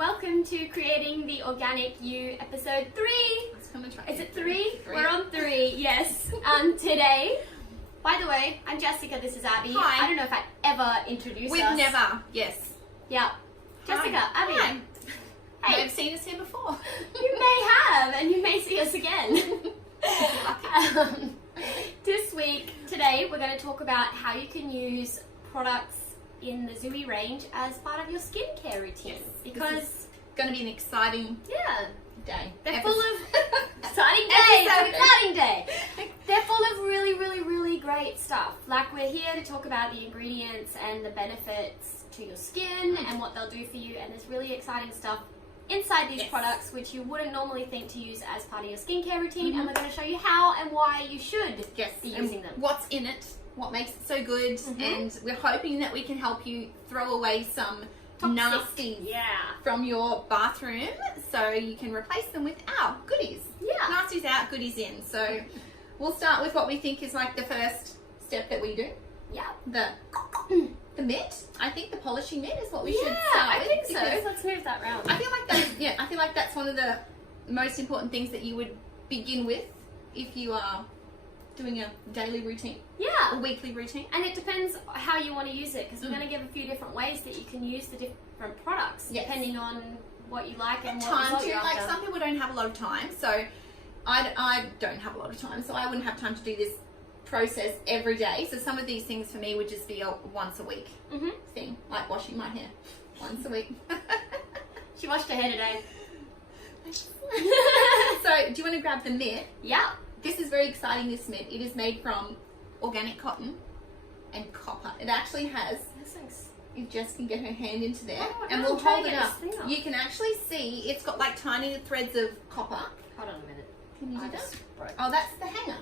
welcome to Creating the Organic You, episode 3. Is it 3? We're on 3, yes. Today, by the way, I'm Jessica, this is Abby. Hi. I don't know if I ever introduced us. We've never, yes. Yeah. Jessica, Hi. Abby. Hi. Hey. You've seen us here before. You may have, and you may see us again. This week, today, we're going to talk about how you can use products in the Zuii range as part of your skincare routine. Yes, because it's going to be an exciting day. They're full of exciting day. Exciting day. They're full of really great stuff. Like, we're here to talk about the ingredients and the benefits to your skin and what they'll do for you. And there's really exciting stuff inside these products which you wouldn't normally think to use as part of your skincare routine. And we're going to show you how and why you should be using them. What's in it? What makes it so good? And we're hoping that we can help you throw away some nasties from your bathroom so you can replace them with our goodies. Nasties out, goodies in. So we'll start with what we think is like the first step that we do. The mitt. I think the polishing mitt is what we should start with. I think so. Let's move that round. I feel like that's one of the most important things that you would begin with if you are doing a daily routine. A weekly routine. And it depends how you want to use it, because we're going to give a few different ways that you can use the different products depending on what you like and what result you're after. Like, some people don't have a lot of time, so I don't have a lot of time, so I wouldn't have time to do this process every day. So some of these things for me would just be a once a week thing, like washing my hair once a week. She washed her hair today. So do you want to grab the mitt? Yeah. This is very exciting, this mitt. It is made from organic cotton and copper. It actually has, if Jess can get her hand into there, and we'll hold it up. You can actually see it's got like tiny threads of copper. Hold on a minute. Can you do that? Oh, that's the hanger.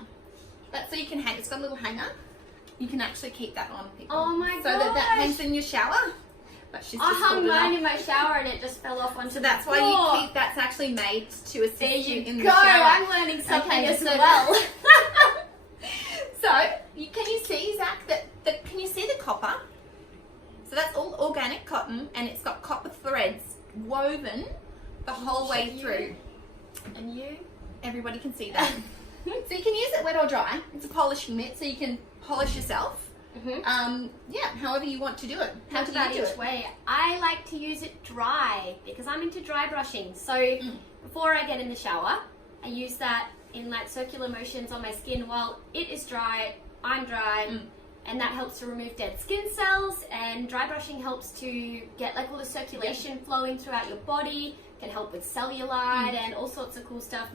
That's so you can hang. It's got a little hanger. You can actually keep that on, people. Oh my god! So that hangs in your shower. But she's just I hung mine in my shower and it just fell off onto so that's the floor. why you keep. That's actually made to assist you in the shower. shower. I'm learning something as well. So can you see, Zach? Can you see the copper? So that's all organic cotton, and it's got copper threads woven the whole way through. And you? Everybody can see that. So you can use it wet or dry. It's a polishing mitt, so you can polish yourself. However you want to do it. How do you do it? Way. I like to use it dry because I'm into dry brushing. So before I get in the shower, I use that in like circular motions on my skin while it is dry, I'm dry, and that helps to remove dead skin cells. And dry brushing helps to get like all the circulation flowing throughout your body, can help with cellulite and all sorts of cool stuff.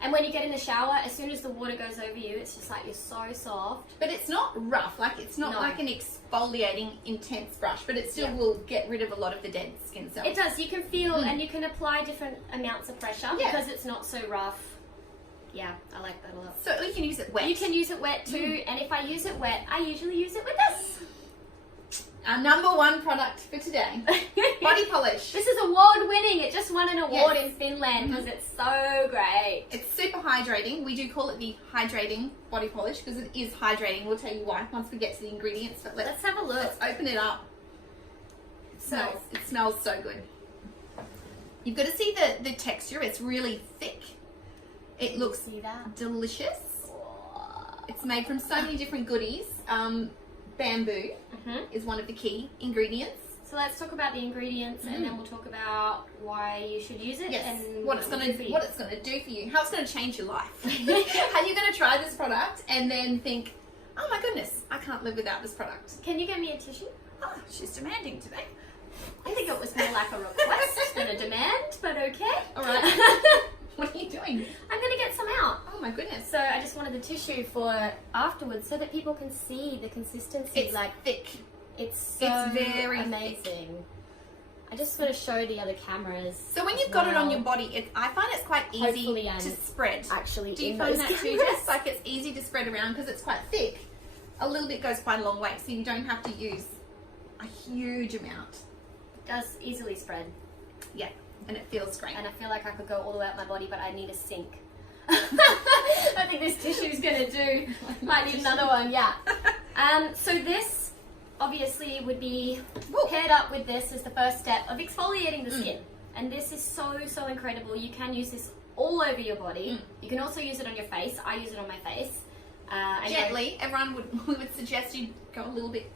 And when you get in the shower, as soon as the water goes over you, it's just like you're so soft. But it's not rough, like it's not like an exfoliating intense brush, but it still will get rid of a lot of the dead skin cells. It does. You can feel and you can apply different amounts of pressure because it's not so rough. Yeah, I like that a lot. So you can use it wet. You can use it wet too, and if I use it wet, I usually use it with this. Our number one product for today, body polish. This is award winning. It just won an award in Finland because it's so great. It's super hydrating. We do call it the hydrating body polish because it is hydrating. We'll tell you why once we get to the ingredients. But let's have a look. Let's open it up. It smells so good. You've got to see the texture. It's really thick. It looks delicious. It's made from so many different goodies. Bamboo is one of the key ingredients. So let's talk about the ingredients and then we'll talk about why you should use it and what it's going to do for you, how it's going to change your life. How you're going to try this product and then think, oh my goodness, I can't live without this product. Can you get me a tissue? Oh, she's demanding today. I think it was more like a request than a demand, but okay. All right. What are you doing? I'm going to get some out. Oh my goodness. So I just wanted the tissue for afterwards so that people can see the consistency. It's like thick. It's very amazing. Thick. I just want to show the other cameras. So when you've got it on your body, I find it's quite easy to spread. Actually, do you find that too? Just like it's easy to spread around because it's quite thick. A little bit goes quite a long way, so you don't have to use a huge amount. It does easily spread. Yeah. And it feels great. And I feel like I could go all the way up my body, but I need a sink. I think this tissue's gonna do. Might need another one, so this obviously would be paired up with this as the first step of exfoliating the skin. And this is so, so incredible. You can use this all over your body. You can also use it on your face. I use it on my face. Gently. We would suggest you go a little bit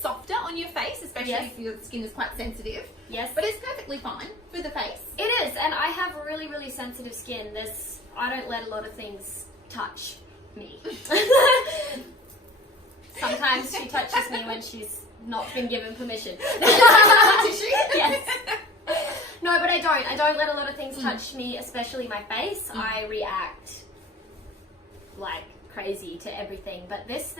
softer on your face, especially if your skin is quite sensitive. Yes. But it's perfectly fine for the face. It is, and I have really, really sensitive skin. I don't let a lot of things touch me. Sometimes she touches me when she's not been given permission. Does she? Yes. No, but I don't. I don't let a lot of things touch me, especially my face. I react like crazy to everything. But this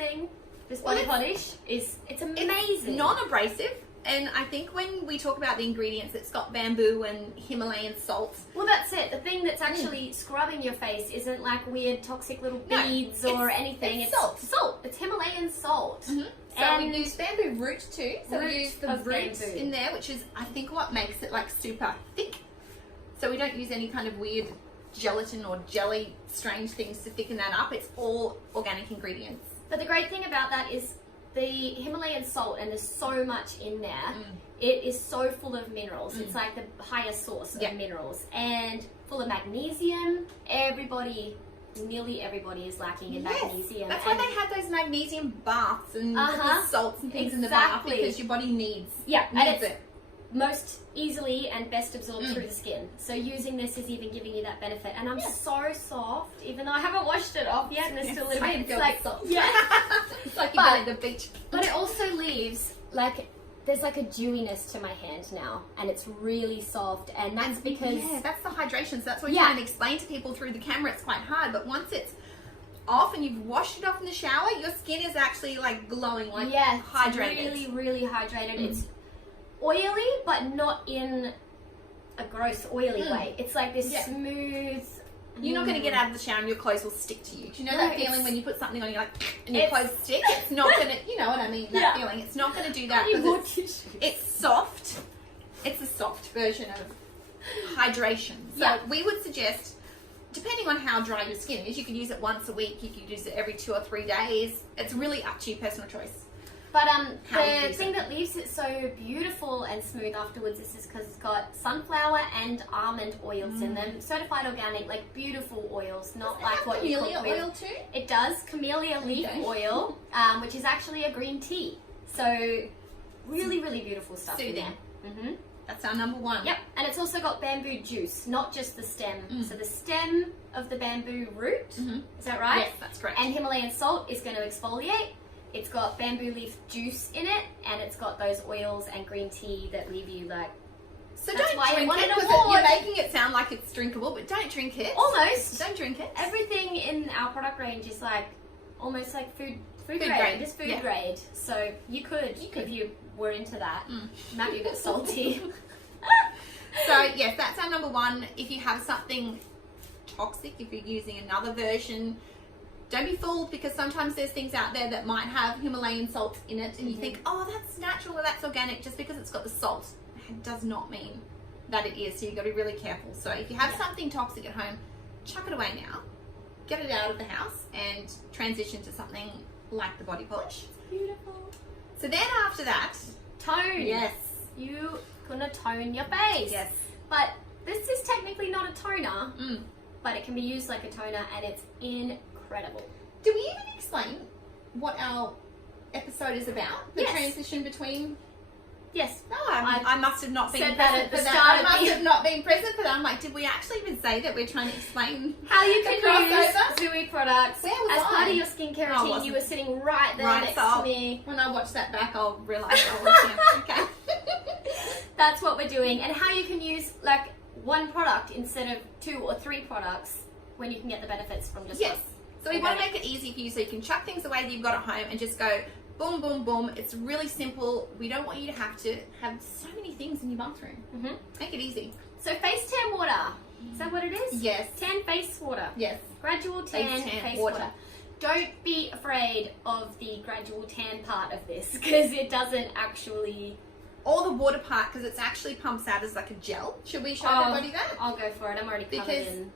body polish it's amazing. It's non-abrasive, and I think when we talk about the ingredients, it's got bamboo and Himalayan salt. Well, that's it. The thing that's actually scrubbing your face isn't like weird toxic little beads or anything. It's salt. Salt. It's Himalayan salt. So and we use bamboo root too. So we use the root bamboo in there, which is I think what makes it like super thick. So we don't use any kind of weird gelatin or jelly strange things to thicken that up. It's all organic ingredients. But the great thing about that is the Himalayan salt, and there's so much in there. It is so full of minerals. It's like the highest source of minerals, and full of magnesium. Nearly everybody is lacking in magnesium. That's why they have those magnesium baths and the salts and things in the bath, because your body needs it. Most easily and best absorbed through the skin. So using this is even giving you that benefit. And I'm so soft, even though I haven't washed it off yet, and there's still a little bit. It's like soft. Yeah. It's like you've been at the beach. But it also leaves there's like a dewiness to my hand now, and it's really soft, and that's because that's the hydration. So that's what you trying to explain to people through the camera. It's quite hard, but once it's off and you've washed it off in the shower, your skin is actually like glowing, like hydrated. Really, really hydrated. It's oily, but not in a gross oily way. It's like this smooth. You're not going to get out of the shower and your clothes will stick to you. Do you know that feeling when you put something on, and your clothes stick? It's not going to, you know what I mean, that feeling. It's not going to do that because it's soft. It's a soft version of hydration. So we would suggest, depending on how dry your skin is, you could use it once a week, you could use it every 2 or 3 days. It's really up to you, personal choice. But the thing that leaves it so beautiful and smooth afterwards is because it's got sunflower and almond oils in them. Certified organic, like beautiful oils, not like what you cook with. Camellia oil too? It does. Camellia leaf oil, which is actually a green tea. So really, really beautiful stuff in there. That's our number one. Yep. And it's also got bamboo juice, not just the stem. So the stem of the bamboo root, is that right? Yes, that's correct. And Himalayan salt is going to exfoliate. It's got bamboo leaf juice in it, and it's got those oils and green tea that leave you like. So don't drink it, because you're making it sound like it's drinkable, but don't drink it. Almost. Don't drink it. Everything in our product range is like almost like food grade. It's food grade. So you could if you were into that. Might be a bit salty. So yes, that's our number one. If you have something toxic, if you're using another version, don't be fooled, because sometimes there's things out there that might have Himalayan salt in it, and you think, oh, that's natural or that's organic. Just because it's got the salt, it does not mean that it is. So you've got to be really careful. So if you have something toxic at home, chuck it away now. Get it out of the house and transition to something like the body polish. Beautiful. So then after that, tone. Yes. You gonna tone your face. Yes. But this is technically not a toner, but it can be used like a toner, and it's incredible. Do we even explain what our episode is about? The transition between. Yes. No, I must have not been said present that at the for that. start I of must the- have not been present for that. I'm like, did we actually even say that we're trying to explain how you can use crossover? Zuii products Where was as I? part of your skincare I routine? wasn't. You were sitting right there next to me. When I watch that back, I'll realise I was here. Okay. That's what we're doing, and how you can use like one product instead of 2 or 3 products when you can get the benefits from just one. So we want to make it easy for you, so you can chuck things away that you've got at home and just go boom, boom, boom. It's really simple. We don't want you to have so many things in your bathroom. Make it easy. So face tan water. Is that what it is? Yes. Tan face water. Yes. Gradual tan face water. Don't be afraid of the gradual tan part of this, because it doesn't actually. Or the water part, because it actually pumps out as like a gel. Should we show everybody that? I'll go for it. I'm already covered in.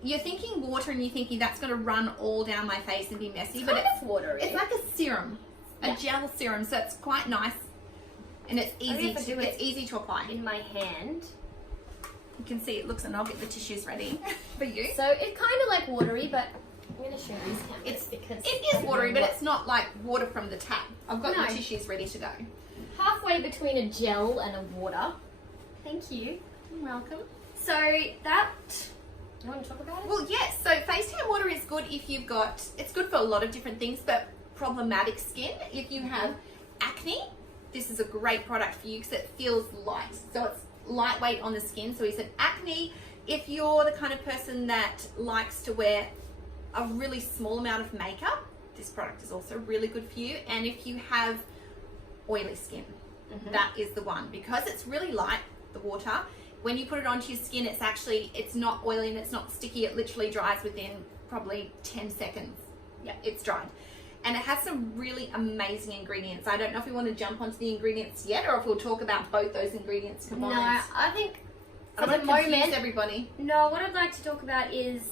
You're thinking water and you're thinking that's going to run all down my face and be messy, but it's watery. It's like a serum, a gel serum, so it's quite nice, and it's easy to apply. In my hand, You can see it looks, and I'll get the tissues ready for you. So it's kind of like watery, but I'm going to show you this because it is watery, but it's not like water from the tap. I've got No. the tissues ready to go. halfway between a gel and a water. Thank you. You're welcome. So that, do you want to talk about it? Well, yes. So face tan water is good if you've got, it's good for a lot of different things, but problematic skin. If you have acne, this is a great product for you because it feels light. So it's lightweight on the skin. So he said acne, if you're the kind of person that likes to wear a really small amount of makeup, this product is also really good for you. And if you have oily skin, that is the one, because it's really light, the water. When you put it onto your skin, it's not oily and it's not sticky. It literally dries within probably 10 seconds. Yeah, it's dried. And it has some really amazing ingredients. I don't know if we want to jump onto the ingredients yet, or if we'll talk about both those ingredients combined. No, I think I for don't the want to confuse moment, everybody. no, what I'd like to talk about is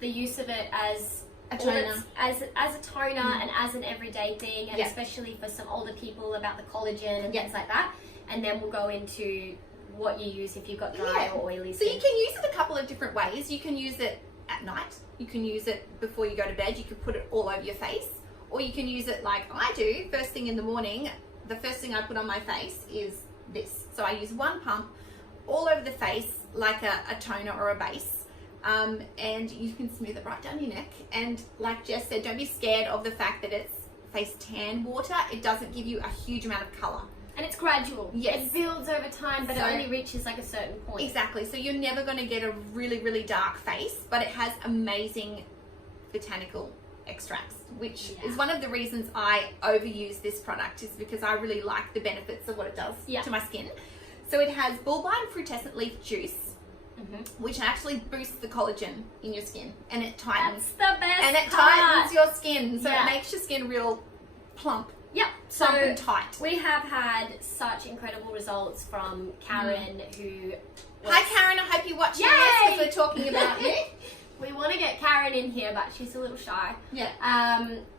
the use of it as A toner. as a toner and as an everyday thing, and Yeah. especially for some older people about the collagen and Yeah. things like that. And then we'll go into what you use if you've got dry or oily So skin. you can use it a couple of different ways. You can use it at night. You can use it before you go to bed. You can put it all over your face. Or you can use it like I do, first thing in the morning. The first thing I put on my face is this. So I use one pump all over the face like a toner or a base. And you can smooth it right down your neck. And like Jess said, don't be scared of the fact that it's face tan water. It doesn't give you a huge amount of colour. And it's gradual. Yes. It builds over time, but So- it only reaches like a certain point. Exactly. So you're never going to get a really, really dark face, but it has amazing botanical extracts, which is one of the reasons I overuse this product, is because I really like the benefits of what it does to my skin. So it has bulbine frutescent leaf juice, which actually boosts the collagen in your skin, and it tightens. That's the best And it part. tightens your skin, so Yeah. it makes your skin real plump. Yep. So Plump and tight. we have had such incredible results from Karen, who Hi Karen, I hope you're watching Yay! this because we're talking about you. we want to get Karen in here, but she's a little shy. Yeah.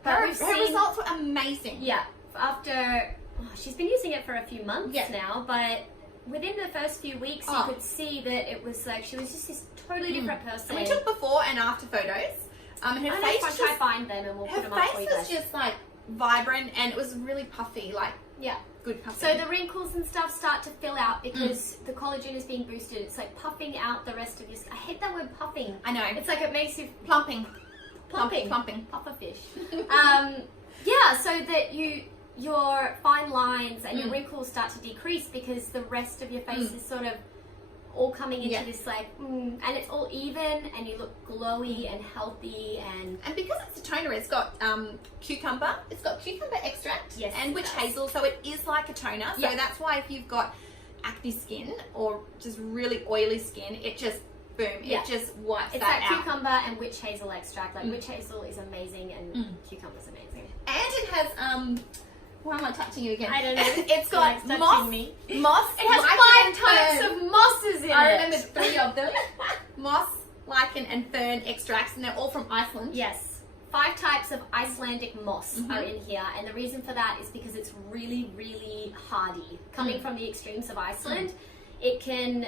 But Her, we've her seen, results were amazing. yeah, after she's been using it for a few months Yeah. now, but within the first few weeks, you could see that it was like she was just this totally different person. And we took before and after photos. And her I face know, just, try find them and we'll put her them up for face you was guys. just like vibrant, and it was really puffy, like good puffy. So the wrinkles and stuff start to fill out because the collagen is being boosted. It's like puffing out the rest of your skin. I hate that word puffing. I know. It's like it makes you plumping. plumping. Plumping. Puffer fish. Yeah, so that your fine lines and your wrinkles start to decrease because the rest of your face is sort of all coming into this like, and it's all even, and you look glowy and healthy and because it's a toner, it's got cucumber. It's got cucumber extract and witch hazel, so it is like a toner. So that's why if you've got acne skin or just really oily skin, it just boom, it just wipes it's that like out. cucumber and witch hazel extract. Like witch hazel is amazing and cucumber's amazing. And it has why am I touching you again? I don't know. It's got Like moss. touching me. Moss. It has lichen, 5 types fern. of mosses in I it. remember 3 of them. Moss, lichen, and fern extracts, and they're all from Iceland. Yes. 5 types of Icelandic moss are in here, and the reason for that is because it's really, really hardy. Coming from the extremes of Iceland, it can,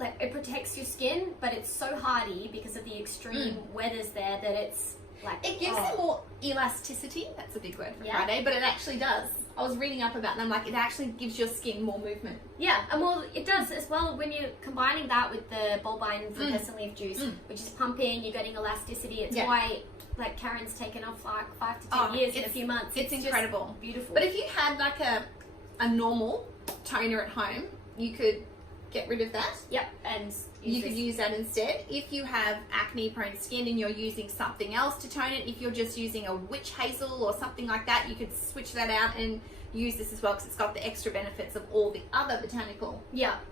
like, it protects your skin, but it's so hardy because of the extreme weathers there that it's like... It gives it more elasticity. That's a big word for Friday, but it actually does. I was reading up about it, and I'm like, it actually gives your skin more movement. Yeah, and well, it does as well when you're combining that with the bulbine frutescent leaf juice, which is pumping, you're getting elasticity. It's why, like, Karen's taken off like 5 to 10 years in a few months. It's incredible. Beautiful. But if you had like a normal toner at home, you could get rid of that. Yep, and You could use that instead. If you have acne prone skin and you're using something else to tone it, if you're just using a witch hazel or something like that, you could switch that out and use this as well because it's got the extra benefits of all the other botanical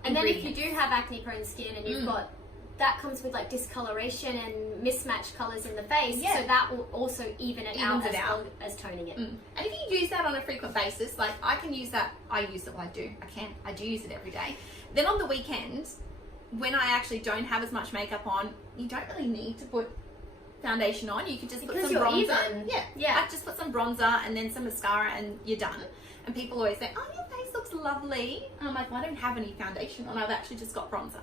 and then if you do have acne prone skin and you've got, that comes with like discoloration and mismatched colours in the face, so that will also even it out as well as toning it. And if you use that on a frequent basis, like I can use that, I use it, well, I do use it every day. Then on the weekend, when I actually don't have as much makeup on, you don't really need to put foundation on. You could just put some bronzer. Like just put some bronzer and then some mascara and you're done. And people always say, oh, your face looks lovely. And I'm like, well, I don't have any foundation on. I've actually just got bronzer.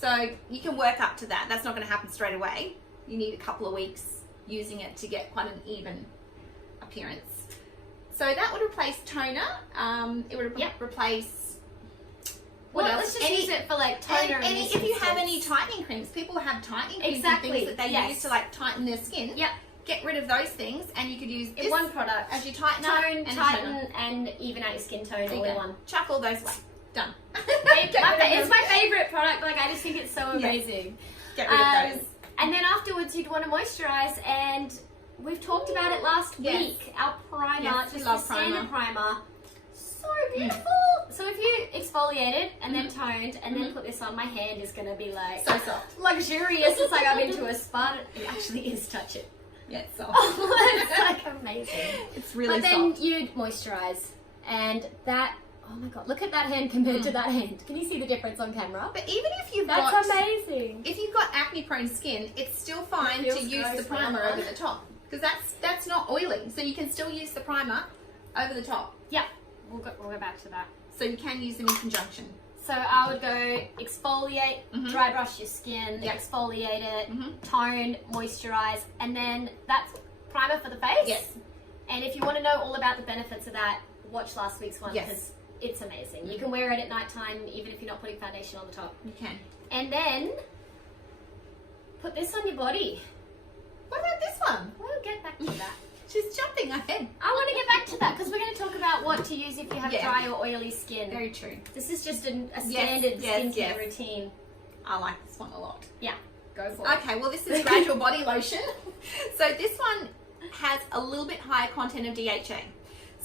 So you can work up to that. That's not going to happen straight away. You need a couple of weeks using it to get quite an even appearance. So that would replace toner. It would replace what else? Let's just use it for like toner. And if you have any tightening creams, people have tightening creams and things that they use to like tighten their skin. Yep. Get rid of those things, and you could use in one product as you tighten tone, up, tighten, and even out your skin tone all in one. Chuck all those away. Done. It's my favorite product. Like I just think it's so amazing. Get rid of those. And then afterwards, you'd want to moisturize, and we've talked about it last week. Our primer, just the standard primer, so beautiful. So if you exfoliated and then toned and then put this on, my hand is gonna be like so soft, luxurious. It's like I've been to a spa. It actually is. Touch it. Yeah, it's soft. It's like amazing. It's really soft. soft. But then you'd moisturize, and that. Oh my god! Look at that hand compared to that hand. Can you see the difference on camera? But even if you've That's amazing. If you've got acne-prone skin, it's still fine to use the primer over the top because that's not oily. So you can still use the primer over the top. Yeah, we'll go back to that. So you can use them in conjunction. So I would go exfoliate, dry brush your skin, exfoliate it, tone, moisturize, and then that's primer for the face. Yes. And if you want to know all about the benefits of that, watch last week's one because it's amazing. You can wear it at nighttime even if you're not putting foundation on the top. You can. And then put this on your body. What about this one? We'll get back to that. She's jumping ahead. I want to get back to that because we're going to talk about what to use if you have dry or oily skin. Very true. This is just a standard skincare routine. I like this one a lot. Yeah, go for it. Okay, well this is gradual body lotion. So this one has a little bit higher content of DHA.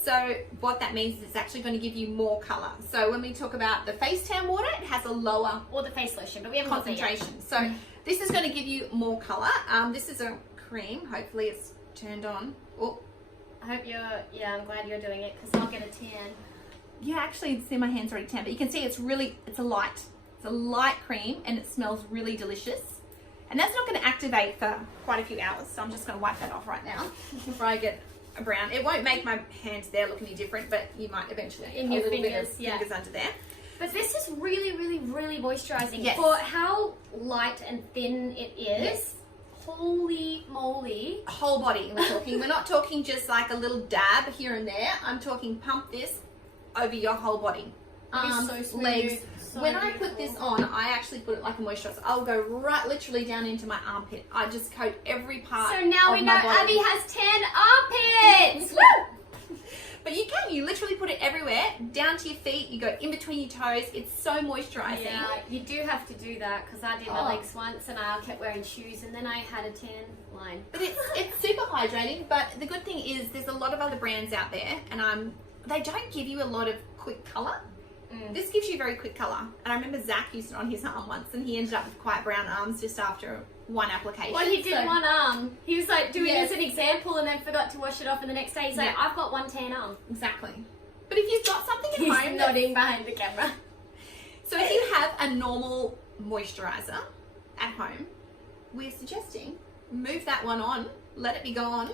So what that means is it's actually going to give you more colour. So when we talk about the face tan water, it has a lower or the face lotion, but we haven't concentration. So this is going to give you more colour. This is a cream. Hopefully it's turned on. Oh, I hope I'm glad you're doing it because I'll get a tan. Yeah, actually, you can see my hands already tan, but you can see it's a light cream and it smells really delicious. And that's not going to activate for quite a few hours. So I'm just going to wipe that off right now before I get a brown. It won't make my hands there look any different, but you might eventually get a little bit of fingers under there. But this is really, really, really moisturising. Yes. For how light and thin it is. Yes. Holy moly. Whole body we're talking. We're not talking just like a little dab here and there. I'm talking pump this over your whole body. Arms, so smooth, legs. so when beautiful. I put this on, I actually put it like a moisturizer. I'll go right literally down into my armpit. I just coat every part So now of we know my body. Abby has tan armpits. Woo! But you literally put it everywhere, down to your feet, you go in between your toes. It's so moisturizing. Yeah, you do have to do that because I did my legs once and I kept wearing shoes and then I had a tan line. But it's super hydrating. But the good thing is there's a lot of other brands out there and they don't give you a lot of quick colour. This gives you very quick colour. And I remember Zach used it on his arm once and he ended up with quite brown arms just after one application. Well, he did one arm. He was like doing it as an example and then forgot to wash it off and the next day he's like, I've got one tan arm. Exactly. But if you've got something at home... He's nodding behind the camera. So if you have a normal moisturiser at home, we're suggesting move that one on, let it be gone,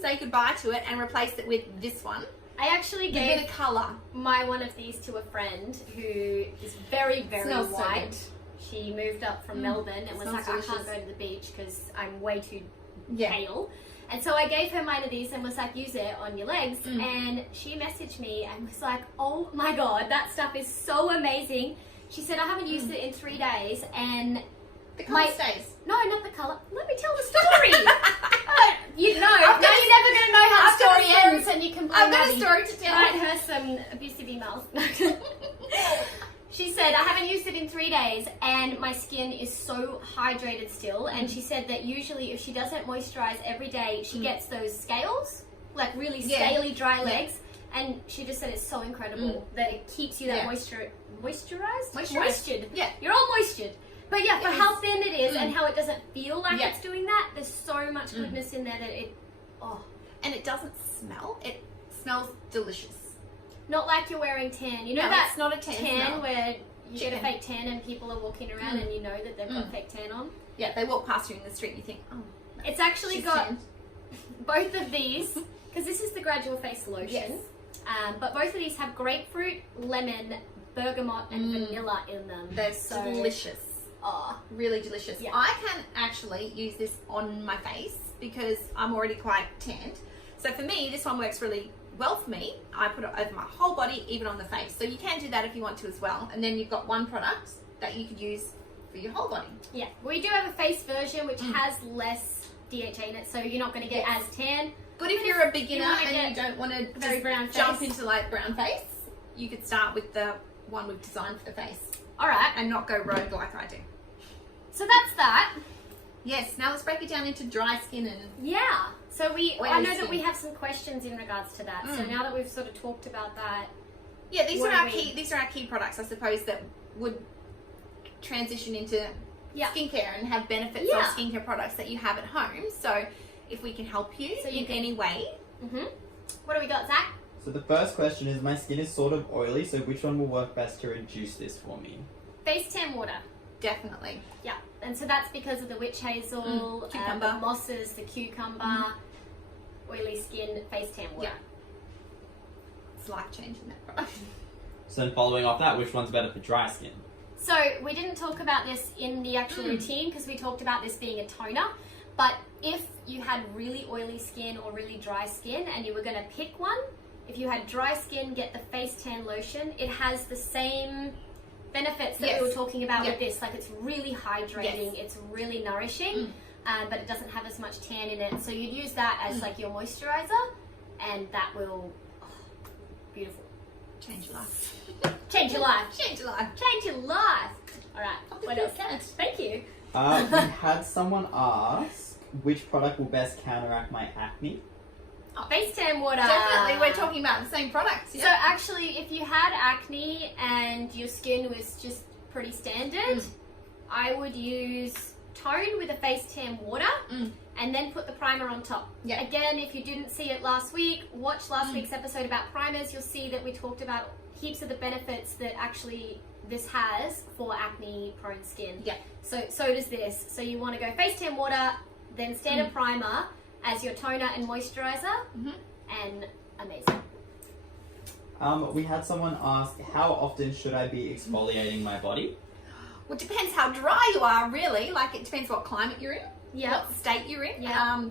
say goodbye to it and replace it with this one. I actually Give gave it a colour. my one of these to a friend who is very, very Smells so white. good. She moved up from Melbourne and was like, delicious. I can't go to the beach because I'm way too pale. And so I gave her mine of these and was like, use it on your legs. And she messaged me and was like, oh my God, that stuff is so amazing. She said, I haven't used it in 3 days and... The colour stays. No, not the colour. Let me tell the story. You're never going to know how the story ends and you can blame I've got a Abby. story to tell. Write her some abusive emails. She said, I haven't used it in 3 days and my skin is so hydrated still. And she said that usually if she doesn't moisturize every day, she gets those scales, like really scaly, dry legs. And she just said it's so incredible that it keeps you that moisturized? Moistured. Yeah. You're all moistured. But yeah, for how thin it is and how it doesn't feel like it's doing that, there's so much goodness in there that it, And it doesn't smell. It smells delicious. Not like you're wearing tan. You know No, that it's not a tan smell. where you get a fake tan and people are walking around and you know that they've got fake tan on? Yeah, they walk past you in the street and you think, oh. It's actually she's got tanned. both of these, because this is the Gradual Face Lotion. Yes. But both of these have grapefruit, lemon, bergamot and vanilla in them. They're so delicious. Oh, really delicious. Yeah. I can actually use this on my face because I'm already quite tanned. So for me, this one works really well for me. I put it over my whole body, even on the face. So you can do that if you want to as well. And then you've got one product that you could use for your whole body. yeah. We do have a face version which has less DHA in it, so you're not going to get as tan. Good if you're a beginner wanna and get you don't want to very brown jump face. into like brown face. You could start with the one we've designed for the face All right. and not go rogue like I do. So that's that. Yes, now let's break it down into dry skin and Yeah. So Oily I know that skin. we have some questions in regards to that. So now that we've sort of talked about that, yeah, these What are do our we- key. These are our key products, I suppose, that would transition into Yeah. skincare and have benefits Yeah. of skincare products that you have at home. So, if we can help you So you in can- any way, what do we got, Zach? So the first question is, my skin is sort of oily, so which one will work best to reduce this for me? Face tan water. definitely. Yeah, and so that's because of the witch hazel, Cucumber. the mosses, the cucumber, oily skin, face tan water. It's life changing that product. So then following off that, which one's better for dry skin? So we didn't talk about this in the actual routine because we talked about this being a toner. But if you had really oily skin or really dry skin and you were going to pick one, if you had dry skin, get the face tan lotion. It has the same benefits that Yes. we were talking about Yep. with this. Like it's really hydrating, it's really nourishing, but it doesn't have as much tan in it. So you'd use that as like your moisturizer, and that will beautiful Change your life. change your life. Change your life. Change your life. All right. I'll do What this. else? Thank you. We had someone ask which product will best counteract my acne. Face tan water. Definitely, we're talking about the same products. So Yeah. actually, if you had acne and your skin was just pretty standard, I would use tone with a face tan water and then put the primer on top. Yeah. Again, if you didn't see it last week, watch last week's episode about primers. You'll see that we talked about heaps of the benefits that actually this has for acne prone skin. Yeah. So does this. So you want to go face tan water, then standard primer as your toner and moisturizer, and amazing. We had someone ask, how often should I be exfoliating my body? Well, it depends how dry you are, really. Like, it depends what climate you're in, Yeah. what state you're in. Yeah.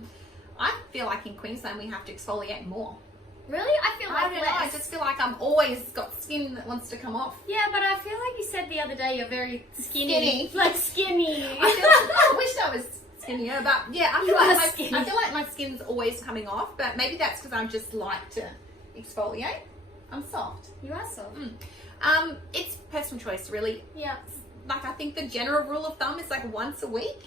I feel like in Queensland we have to exfoliate more. Really? I feel like I don't know. I just feel like I'm always got skin that wants to come off. Yeah, but I feel like you said the other day you're very skinny. Skinny. Like skinny. I wish I was skinnier, but yeah, I You are I skinny. feel like my skin's always coming off, but maybe that's because I just like to exfoliate. I'm soft. You are soft. It's personal choice, really. Yeah. Like, I think the general rule of thumb is like once a week.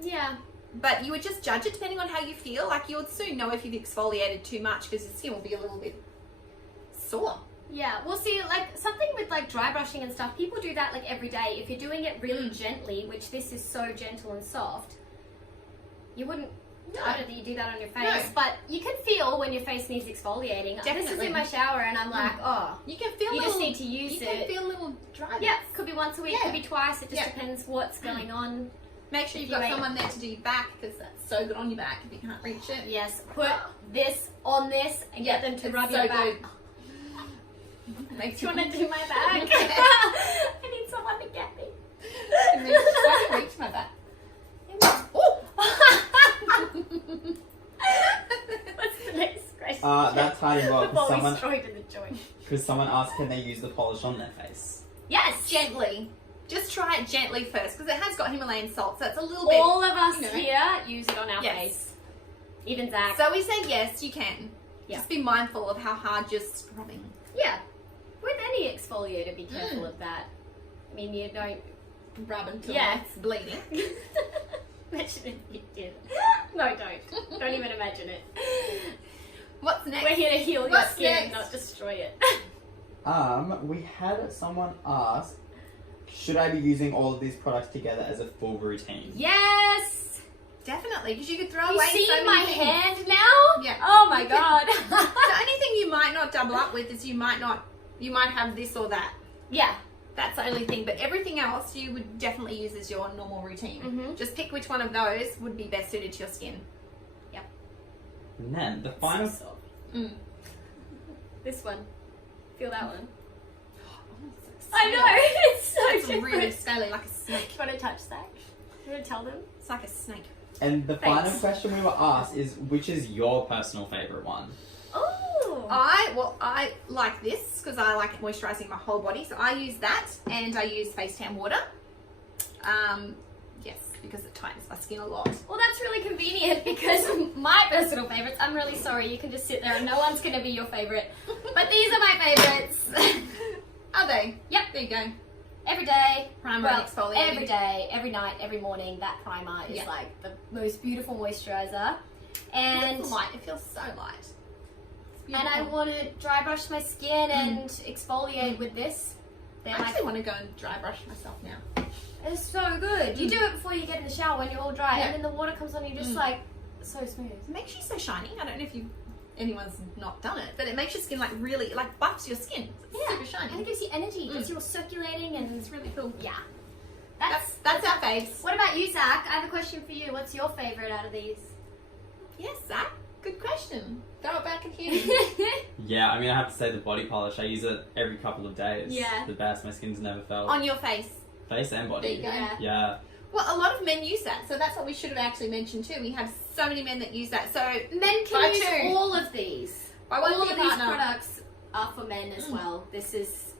Yeah. But you would just judge it depending on how you feel. Like, you would soon know if you've exfoliated too much because your skin will be a little bit sore. Yeah. Well, see, like something with like dry brushing and stuff, people do that like every day. If you're doing it really gently, which this is so gentle and soft, you wouldn't. No. I don't think you do that on your face, No. but you can feel when your face needs exfoliating. This is Definitely. in my shower, and I'm like, oh, You can feel you a just little, need to use you can it. feel a little dry. Yeah, could be once a week, Yeah. could be twice. It just Yeah. depends what's going on. Make sure you've If you got ain't- someone there to do your back because that's so good on your back if you can't reach it. Yes, put this on this and get them to it's rub so your back. good. Makes Do you want to do my back? I need someone to get me. I can reach my back. What's the next question? That tied in well Before we because destroyed the joint. someone asked, can they use the polish on their face? Yes, Gently. Just try it gently first because it has got Himalayan salt, so it's a little bit. all of us you know. here use it on our Yes. face. Even Zach. So we say yes, you can. Yeah. Just be mindful of how hard you're scrubbing. Yeah. With any exfoliator, be careful of that. I mean, you don't. Rub until Yeah. it's bleeding. Imagine if you did. No, don't. Don't even imagine it. What's next? We're here to heal your What's skin, next? not destroy it. We had someone ask, should I be using all of these products together as a full routine? Yes! Definitely, because you could throw You away see so many my things. hand now? Yeah. Oh my You god. The only thing you might not double up with is you might have this or that. Yeah. That's the only thing, but everything else you would definitely use as your normal routine. Mhm. Just pick which one of those would be best suited to your skin. And then the final... This one. Feel that one. I know, it's so It's different. really scaly, like a snake. Do you want to touch that? You want to tell them? It's like a snake. And the Thanks. final question we were asked is, which is your personal favourite one? Oh. I like this because I like it moisturising my whole body. So I use that, and I use face tan water. Yes, because it tightens my skin a lot. Well, that's really convenient because my personal favourites, I'm really sorry, you can just sit there and no one's going to be your favourite. But these are my favourites. Are they? Yep. There you go. Every day. Primer and exfoliating. Every day, every night, every morning, that primer is Yeah. like the most beautiful moisturiser. And And it's light. It feels so light. and I want to dry brush my skin and exfoliate with this. I They're actually want to go and dry brush myself now. it's so good. You do it before you get in the shower when you're all dry, Yeah. and then the water comes on you just like so smooth. It makes you so shiny. I don't know if anyone's not done it, but it makes your skin like really, like buffs your skin. It's super shiny. And it gives you energy. It gets you all circulating and It's really cool. yeah. That's our faves. What about you, Zach? I have a question for you. What's your favourite out of these? Yes, Zach. Good question. Throw it back at him. Yeah, I mean, I have to say the body polish. I use it every couple of days. Yeah. The best. My skin's never felt. On your face. Face and body. There you go. Yeah. Yeah. Well, a lot of men use that, so that's what we should have actually mentioned too. We have so many men that use that. So Men can Buy use two. all of these. Buy one All for of your these partner. products are for men as well. This is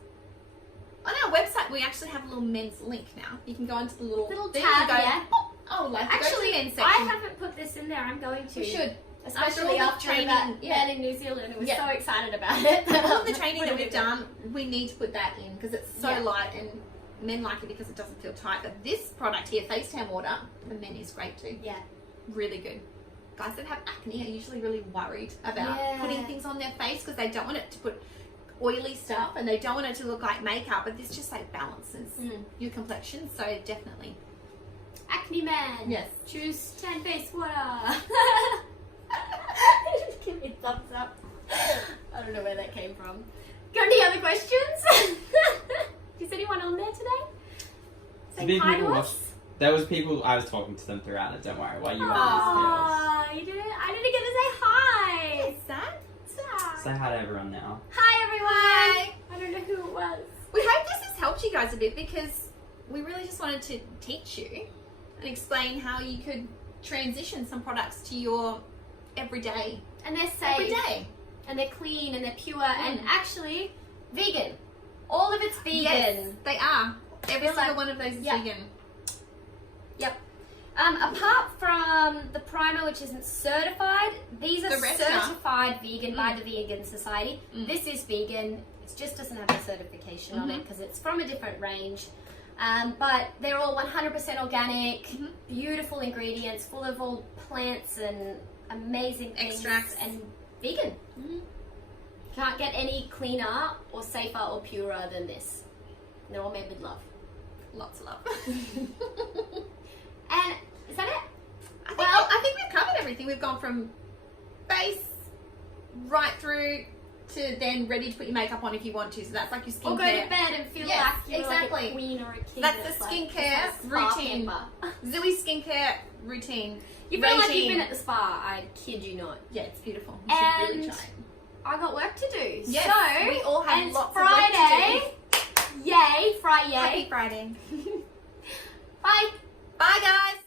on our website, we actually have a little men's link now. You can go into the little thing tab, and go, yeah. "Oh, I would like to go to Actually, the men's I section." haven't put this in there. I'm going to. We should. Especially after training, that yeah. man in New Zealand who was Yeah. so excited about it. All of the training Put that it we've in there. done, we need to put that in because it's so Yeah. light and men like it because it doesn't feel tight. But this product here, face tan water, for men is great too. Yeah. Really good. Guys that have acne are usually really worried about Yeah. putting things on their face because they don't want it to put oily stuff and they don't want it to look like makeup, but this just like balances your complexion. So definitely. Acne man. Yes. Choose tan face water. Give me a thumbs up. I don't know where that came from. Got any other questions? Is anyone on there today? Saying Did hi people to watch- us? There was people, I was talking to them throughout it, don't worry, while you were on Aw, you didn't. I didn't get to say hi. That? Say hi to everyone now. Hi everyone. Hi. I don't know who it was. We hope this has helped you guys a bit because we really just wanted to teach you and explain how you could transition some products to your everyday. And they're safe. Every day. And they're clean and they're pure and actually vegan. All of it's vegan. Yes, they are. Every feel single like- one of those is yeah. vegan. Yep. Apart from the primer, which isn't certified, these are The rest are. certified vegan by the Vegan Society. This is vegan. It just doesn't have a certification on it because it's from a different range. But they're all 100% organic, beautiful ingredients, full of all plants and amazing things. Extracts. And vegan. Can't get any cleaner or safer or purer than this. They're all made with love. Lots of love. And is that it? I think we've covered everything. We've gone from base right through to then ready to put your makeup on if you want to. So that's like your skincare. Or go to bed and feel Yes, like you're like exactly. a queen or a king. That's the skincare routine. Zuii skincare routine. You feel like you've Regime. been at the spa. I kid you not. Yeah, it's beautiful. You should really And try it. I got work to do. Yes, so we all have and lots Friday. of work to Yay! Friday. Happy Friday. Bye. Bye, guys.